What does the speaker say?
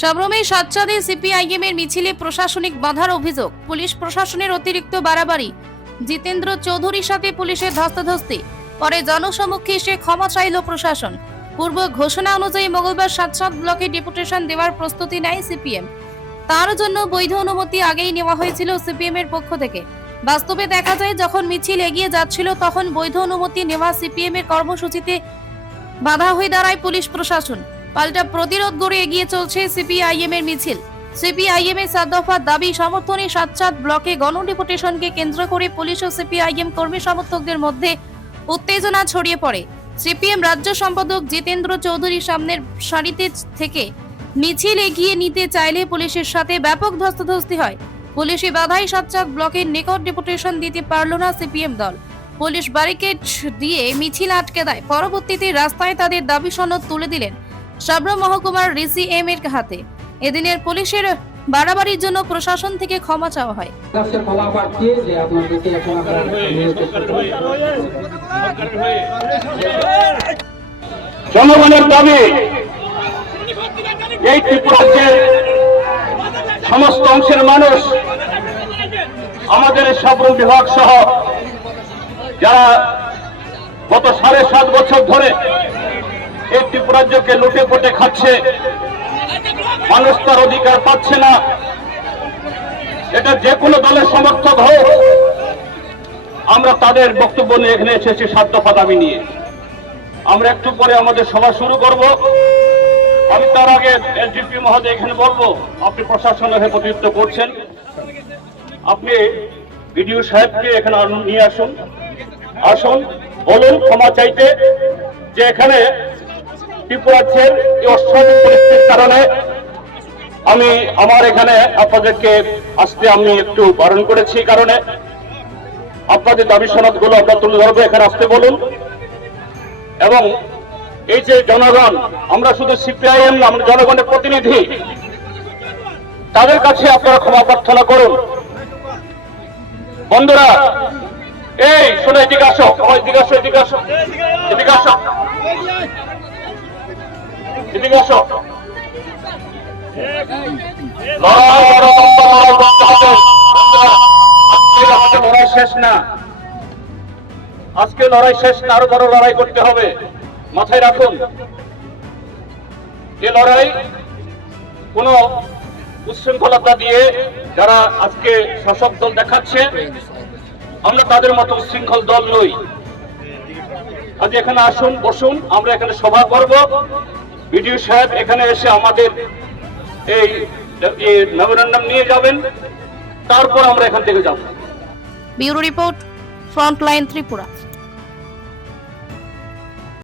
সাবরমে সাতচাঁদে CPIM এর মিছিলে প্রশাসনিক বাধার অভিযোগ। পুলিশ প্রশাসনের অতিরিক্ত বাড়াবাড়ি। জিতেন্দ্র চৌধুরীর সাথে পুলিশের ধস্তাধস্তি। পরে জনসমক্ষে এসে ক্ষমা চাইল প্রশাসন। পূর্ব ঘোষণা অনুযায়ী মঙ্গলবার সাতচাঁদ ব্লকে ডেপুটেশন দেওয়ার প্রস্তুতি নেয় সিপিএম। তার জন্য বৈধ অনুমতি আগেই নেওয়া হয়েছিল সিপিএম এর পক্ষ থেকে। বাস্তবে দেখা যায়, যখন মিছিল এগিয়ে যাচ্ছিল, তখন বৈধ অনুমতি নেওয়া সিপিএম এর কর্মসূচিতে বাধা হয়ে দাঁড়ায় পুলিশ প্রশাসন। পাল্টা প্রতিরোধ গড়ে এগিয়ে চলছে সিপিআইএম এর মিছিল। সিপিআইএম এর সাত দফার দাবি, সমর্থনে সাতচাঁদ ব্লকে গণডেপুটেশনকে কেন্দ্র করে পুলিশ ও সিপিআইএম কর্মী সমর্থকদের মধ্যে উত্তেজনা ছড়িয়ে পড়ে। সিপিএম রাজ্য সম্পাদক জিতেন্দ্র চৌধুরীর সামনের সারিতে থেকে মিছিল এগিয়ে নিতে চাইলে পুলিশের সাথে ব্যাপক ধস্তাধস্তি হয়। পুলিশি বাধাই সাতচাঁদ ব্লকের নিকট ডেপুটেশন দিতে পারল না সিপিএম দল। পুলিশ ব্যারিকেড দিয়ে মিছিল আটকে দেয়। পরবর্তীতে রাস্তায় তাদের দাবি সনদ তুলে দিলেন। সাবরা মহকুমার রিসি এম এর হাতে এদিনের পুলিশের বাড়াবাড়ির জন্য প্রশাসন থেকে ক্ষমা চাওয়া হয়। জনগণের দাবি এই ত্রিপুরাজ্যের সমস্ত অংশের মানুষ আমাদের সাবরুম বিভাগ সহ যারা গত সাড়ে সাত বছর ধরে এই ত্রিপুরাজ্যকে লুটে পুটে খাচ্ছে। মানুষ তার অধিকার পাচ্ছে না। এটা যে কোনো দলের সমর্থক হোক, আমরা তাদের বক্তব্য নিয়ে এখানে এসেছি সাত দফা দাবি নিয়ে। আমরা একটু পরে আমাদের সভা শুরু করব। আমি তার আগে এসডিপি মহোদয় এখানে বলব, আপনি প্রশাসনের হয়ে প্রতিনিধিত্ব করছেন। আপনি বিডিও সাহেবকে এখানে নিয়ে আসুন। আসুন, বলুন, ক্ষমা চাইতে যে এখানে ত্রিপুরাচ্ছের এই অস্বাভাবিক পরিস্থিতির কারণে আমি আমার এখানে আপনাদেরকে আসতে আমি একটু বারণ করেছি কারণে। আপনাদের দাবি সনদগুলো আমরা তুলে ধরবো, এখানে আসতে বলুন। এবং এই যে জনগণ, আমরা শুধু সিপিআইএম আমরা জনগণের প্রতিনিধি, তাদের কাছে আপনারা ক্ষমা প্রার্থনা করুন। বন্ধুরা, এই, শোনো, এদিকে আসো এদিকে আসো এদিকে আসো এদিকে আসো। এদিকে আজকে লড়াই শেষ না, আরও বড় লড়াই করতে হবে। মাথায় রাখুন লড়াই কোন উচ্ছৃঙ্খলতা দিয়ে যারা আজকে শাসক দল দেখাচ্ছে, আমরা তাদের মতো উচ্ছৃঙ্খল দল নই। আজ এখানে আসুন, বসুন, আমরা এখানে সভা করব। বিডিও সাহেব এখানে এসে আমাদের এই মেমোরান্ডাম নিয়ে যাবেন। তারপর আমরা এখান থেকে যাব। Bureau report, frontline Tripura.